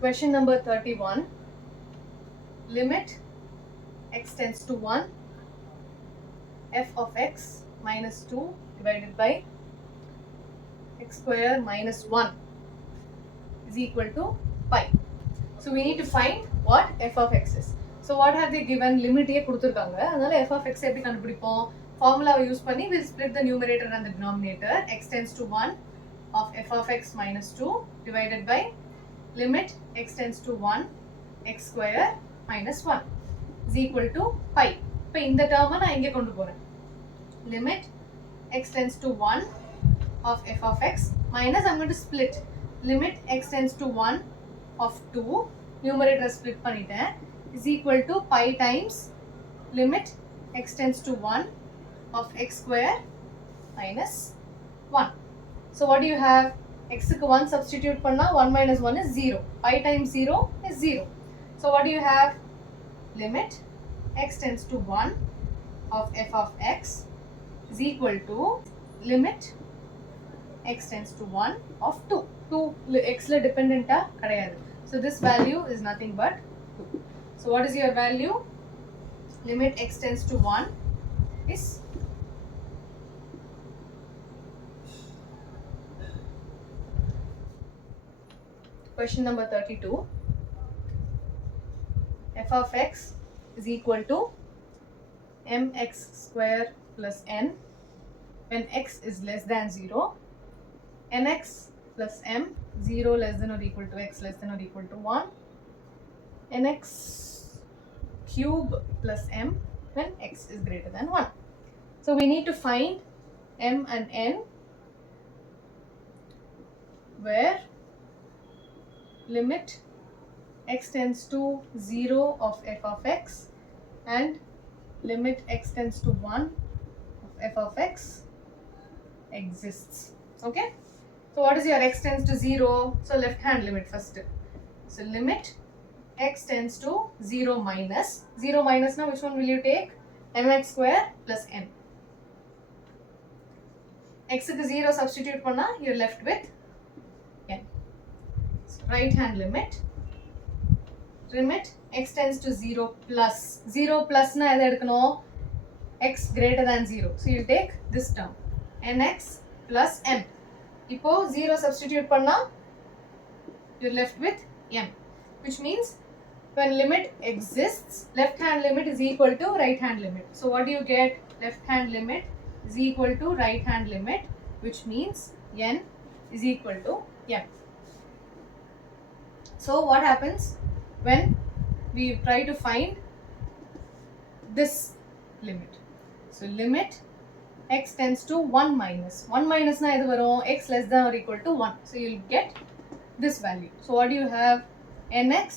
Question number 31. Limit x tends to 1, f of x minus 2 divided by x square minus 1 is equal to pi. So we need to find what f of x is. So what have they given? Limit a கொடுத்திருக்காங்க. அதனால f of x எப்படி கண்டுபிடிப்போம்? Formula use பண்ணி we'll split the numerator and the denominator. X tends to 1 of f of x minus 2 divided by limit x tends to 1 x square minus 1 is equal to pi. இப்போ இந்த term நான் இங்கே கொண்டு போறேன். Limit x tends to 1 of f of x minus I'm going to split. Limit x tends to 1 of 2 numerator split பண்ணிட்டேன் is equal to pi times limit x tends to 1 of x square minus 1. So what do you have? X க்கு 1 substitute பண்ணா 1 minus 1 is 0. Pi times 0 is 0. So what do you have? Limit x tends to 1 of f of x is equal to limit x tends to 1 of 2. 2 x la dependent ah kadayadu. So this value is nothing but 2. So what is your value? Limit x tends to 1 is question number 32. F of x is equal to mx square plus n when x is less than 0, mx plus m 0 less than or equal to x less than or equal to 1, nx cube plus m when x is greater than 1. So we need to find m and n where limit x tends to 0 of f of x and limit x tends to 1 of f of x exists. Okay? So what is your x tends to 0? So left hand limit first. So limit x tends to 0 minus. 0 minus now which one will you take? mx square plus n. X க்கு 0 substitute பண்ணா you're left with n. So right hand limit x tends to 0 plus. 0 plus na எதை எடுக்கணும்? x greater than 0. So you take this term nx plus m. இப்போ 0 substitute பண்ணா you're left with m, which means when limit exists, left hand limit is equal to right hand limit. So what do you get? Left hand limit is equal to right hand limit, which means n is equal to m. So what happens when we try to find this limit? So limit x tends to 1 minus. 1 minus na edu varum? X less than or equal to 1. So you'll get this value. So what do you have? nx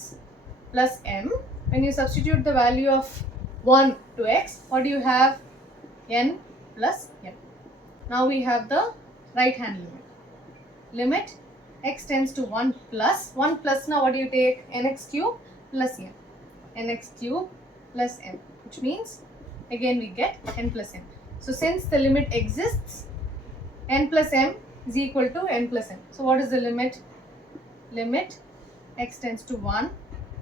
plus m. When you substitute the value of 1 to x, what do you have? n plus m. Now we have the right hand limit. Limit x tends to 1 plus. 1 plus now what do you take? nx cube plus m. nx cube plus m, which means again we get n plus m. So since the limit exists, n plus m is equal to n plus m. So what is the limit? Limit x tends to 1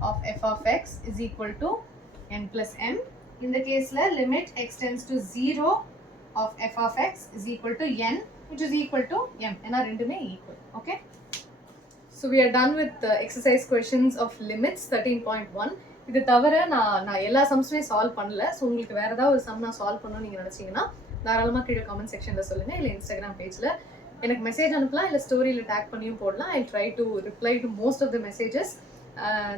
of f of x is equal to n plus m. In the case la limit x tends to 0 of f of x is equal to n, which is equal to m. Ena rendume equal. Okay? So we are done with the exercise questions of limits 13.1. இது தவிர நான் எல்லா சம்ஸுமே solve பண்ணல. So உங்களுக்கு வேறு ஏதாவது ஒரு some நான் சால்வ் பண்ணணும்னு நீங்கள் நினச்சிங்கன்னா தாராளமாக கீழே காமெண்ட் செக்ஷனில் சொல்லுங்கள், இல்லை இன்ஸ்டாகிராம் பேஜில் எனக்கு மெசேஜ் அனுப்பலாம், இல்லை ஸ்டோரியில் டேக் பண்ணியும் போடலாம். I try to reply to most of the messages.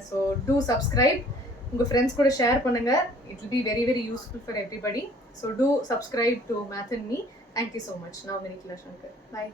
So do subscribe, உங்கள் ஃப்ரெண்ட்ஸ் கூட ஷேர் பண்ணுங்கள். It will be very very useful for everybody. So do subscribe to Math&Me. Thank you so much. Now Nikhila, Sankar. Bye.